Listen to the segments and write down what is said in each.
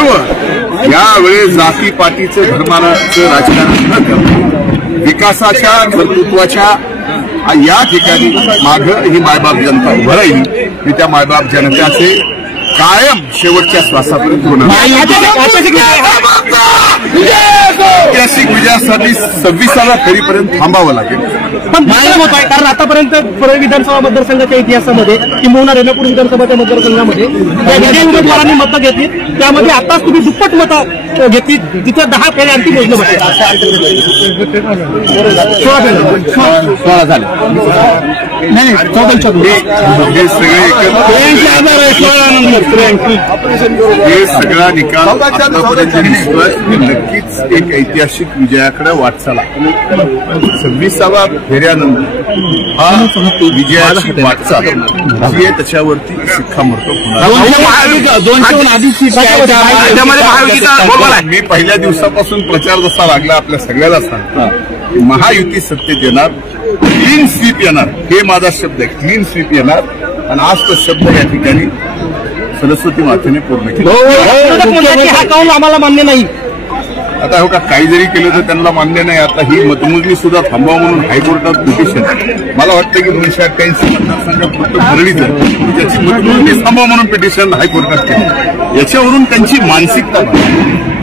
सर्व यावेळेस जातीपातीचं धर्माचं राजकारण न करता विकासाच्या कर्तृत्वाच्या या ठिकाणी मागं ही मायबाप जनता उभं राहील. मी त्या मायबाप जनतेचे कायम शेवटच्या श्वासापर्यंत होणार. ऐतिहासिक विजयासाठी 26व्या फेरीपर्यंत थांबावं लागेल. पण होत आहे कारण आतापर्यंत परळी विधानसभा मतदारसंघाच्या इतिहासामध्ये किंबहुना रेणापूर विधानसभाच्या मतदारसंघामध्ये ज्या विजयी उमेदवारांनी मतं घेतली त्यामध्ये आताच तुम्ही दुप्पट मतं घेतली तिथे 10 फेऱ्या आणखी मोजलं होते. 16 झाले नाही 14 हे सगळा निकाल आतापर्यंत नक्कीच एक ऐतिहासिक विजयाकडे वाटचाल. 26व्या फेऱ्यानंतर हा विजयाची वाटचाल जी आहे त्याच्यावरती शिक्कामोर्तब होणार. मी पहिल्या दिवसापासून प्रचार जसा लागला आपल्या सगळ्याला सांगतो महायुती सत्तेत येणार, क्लीन स्वीप येणार. हे माझा शब्द आहे, क्लीन स्वीप येणार. आणि आज तो शब्द या ठिकाणी सरस्वती मातेने पूर्ण केला. हा काऊन आम्हाला मान्य नाही. आता हो का काही जरी केलं तर त्यांना मान्य नाही. आता ही मतमोजणी सुद्धा थांबवा म्हणून हायकोर्टात पिटिशन. मला वाटतं की 288 मतदारसंघात फक्त परळीचं त्याची मतमोजणी थांबवा म्हणून पिटिशन हायकोर्टात केलं. याच्यावरून त्यांची मानसिकता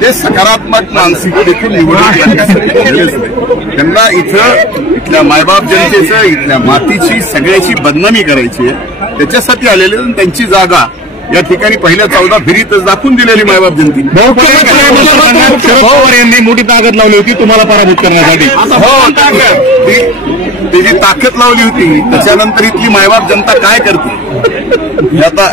ते सकारात्मक मानसिकतेतून निवडणूक लागण्यासाठी केलेच नाही. त्यांना इथल्या मायबाप जनतेचं इथल्या मातीची सगळ्याची बदनामी करायची आहे. त्याच्यासाठी आलेले त्यांची जागा या ठिकाणी पहिल्या 14 फेरीतच दाखवून दिलेली मायबाप जनते. शरद पवार यांनी मोठी ताकद लावली होती तुम्हाला पराभूत करण्यासाठी. हो, ती जी ताकद लावली होती त्याच्यानंतर इथली मायबाप जनता काय करते आता